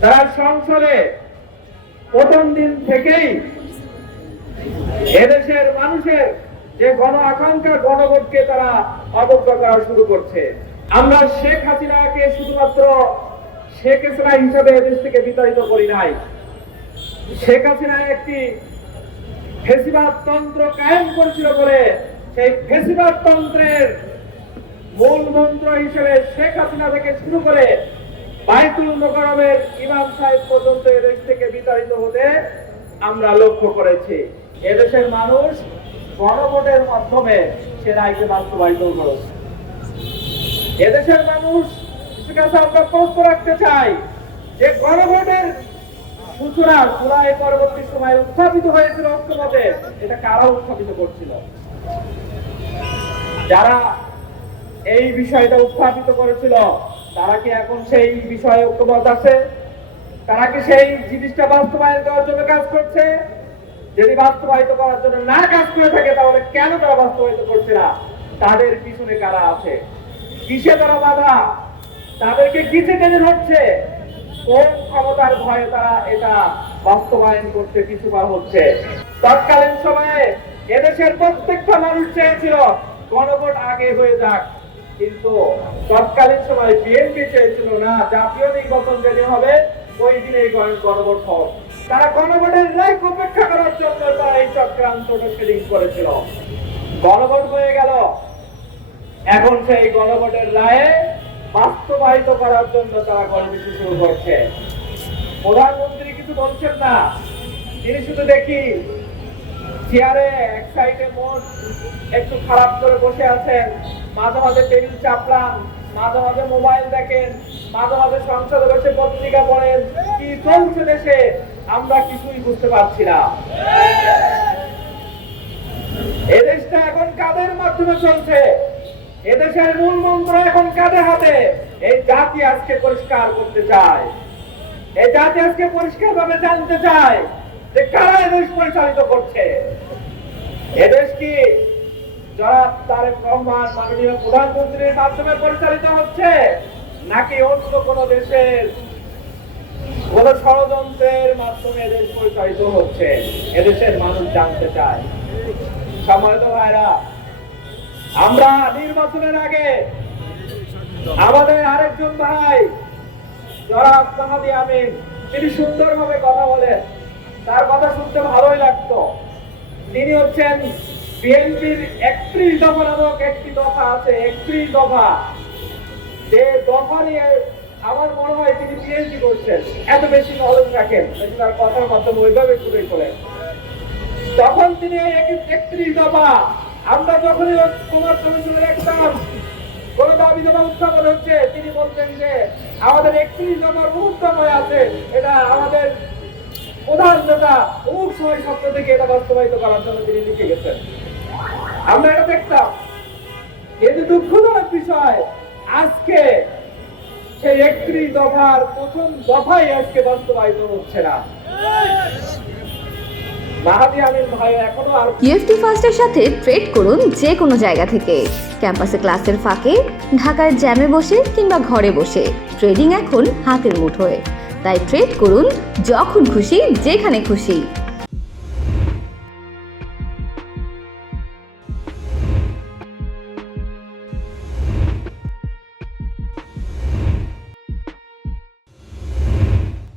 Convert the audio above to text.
তারা সংসদে প্রথম দিন থেকেই এদেশের মানুষের যে গণ আকাঙ্ক্ষা গণভোটকে তারা অবজ্ঞা করা শুরু করছে। আমরা শেখ হাসিনাকে শুধুমাত্র শেখ হাসিনা হিসেবে এদেশ থেকে বিতাড়িত করি নাই। শেখ হাসিনা একটি ফেসিবাদ তন্ত্র কায়েম করেছিল বলে সেই ফেসিবাদ তন্ত্রের মূল মন্ত্র হিসেবে শেখ হাসিনা থেকে শুরু করে বাইতুল মোকাররমের ইমাম সাহেব পর্যন্ত এদেশ থেকে বিতাড়িত হতে আমরা লক্ষ্য করেছি। এদেশের মানুষ গণভোটের মাধ্যমে সে রায়কে বাস্তবায়িত করেছে। এদেশের মানুষ কাছে আমরা প্রশ্ন রাখতে চাই যে গণভোটের সূচনা জুলাই পরবর্তী সময়ে উত্থাপিত হয়েছিল ঐক্যমতে, এটা কারা উত্থাপিত করছিল? যারা এই বিষয়টা উত্থাপিত করেছিল তারা কি এখন সেই বিষয়ে ঐক্যমত আছে? তারা কি সেই জিনিসটা বাস্তবায়ন করার জন্য কাজ করছে? যদি বাস্তবায়িত করার জন্য না কাজ করে থাকে তাহলে কেন তারা বাস্তবায়িত করছে না? তাদের পিছনে কারা আছে? কিসে তারা বাধা? তাদেরকে কিসে টেনে ধরছে? কোন ক্ষমতার ভয়ে তারা এটা বাস্তবায়ন করতে পিছুপা হচ্ছে? তৎকালীন সময়ে এদেশের প্রত্যেকটা মানুষ চেয়েছিল গণভোট আগে হয়ে যাক, কিন্তু তৎকালীন সময় বিএনপি চেয়েছিল না, জাতীয় নির্বাচন যেদিন হবে ওই দিনে গণভোট হোক। তারা গণভোটের রায় অপেক্ষা করার জন্য তারা এই চক্রান্তটা সেদিন করেছিল। গণভোট হয়ে গেল, এখন সেই গণভোটের রায়ে বাস্তবায়িত করার জন্য তারা কর্মসূচি শুরু করছে। প্রধানমন্ত্রী কিছু বলছেন না, তিনি শুধু দেখি চেয়ারে এক সাইডে মোট একটু খারাপ করে বসে আছেন, মাঝে মাঝে টেবিল চাপড়ান, মাঝে মাঝে মোবাইল দেখেন, মাঝে মাঝে সংসদে বসে পত্রিকা পড়েন। কি চলছে দেশে আমরা কিছুই বুঝতে পারছি না। এদেশটা এখন কাদের মাধ্যমে চলছে? এদেশের মূল মন্ত্র এখন কাদের হাতে? এই জাতি আজকে পরিষ্কার করতে চায়, এই জাতি আজকে পরিষ্কার ভাবে জানতে চায় যে কারা এদেশ পরিচালিত করছে। এদেশ কি জনাব তারেক রহমান মাননীয় প্রধানমন্ত্রীর মাধ্যমে পরিচালিত হচ্ছে, নাকি অন্য কোন দেশের কোন ষড়যন্ত্রের মাধ্যমে এদেশ পরিচালিত হচ্ছে? এদেশের মানুষ জানতে চায়। সম্মানিত ভাইরা, আমরা নির্বাচনের আগে আমাদের আরেকজন ভাই জনাব মাহাদি আমিন, তিনি সুন্দরভাবে কথা বলেন, তার কথা শুনতে ভালোই লাগতো। তিনি হচ্ছেন বিএনপির 31 দফা নামক একটি দফা আছে, 31 দফা, যে দফা নিয়ে আমার মনে হয় তিনি পিএইচডি করছেন, এত বেশি নলেজ রাখেন, তার কথার মাধ্যমে ওইভাবে ঘুরে তোলেন। তখন তিনি 31 দফা, আমরা যখনই কুমার কমিশনে দেখতাম কোন দাবি দাবা উত্থাপন হচ্ছে, তিনি বলতেন যে আমাদের 31 দফার মুহূর্তময় আছে, এটা আমাদের প্রধান নেতা অমুক সময় স্বপ্ন থেকে এটা বাস্তবায়িত করার জন্য তিনি লিখে গেছেন। আমরা এটা দেখতাম। কিন্তু দুঃখজনক বিষয়, আজকে সেই 31 দফার প্রথম দফাই আজকে বাস্তবায়িত হচ্ছে না। ইউএফটি ফার্স্টের সাথে ট্রেড করুন যে কোনো জায়গা থেকে। ক্যাম্পাসে ক্লাসের ফাঁকে, ঢাকার জ্যামে বসে কিংবা ঘরে বসে, ট্রেডিং এখন হাতের মুঠোয়। তাই ট্রেড করুন যখন খুশি, যেখানে খুশি।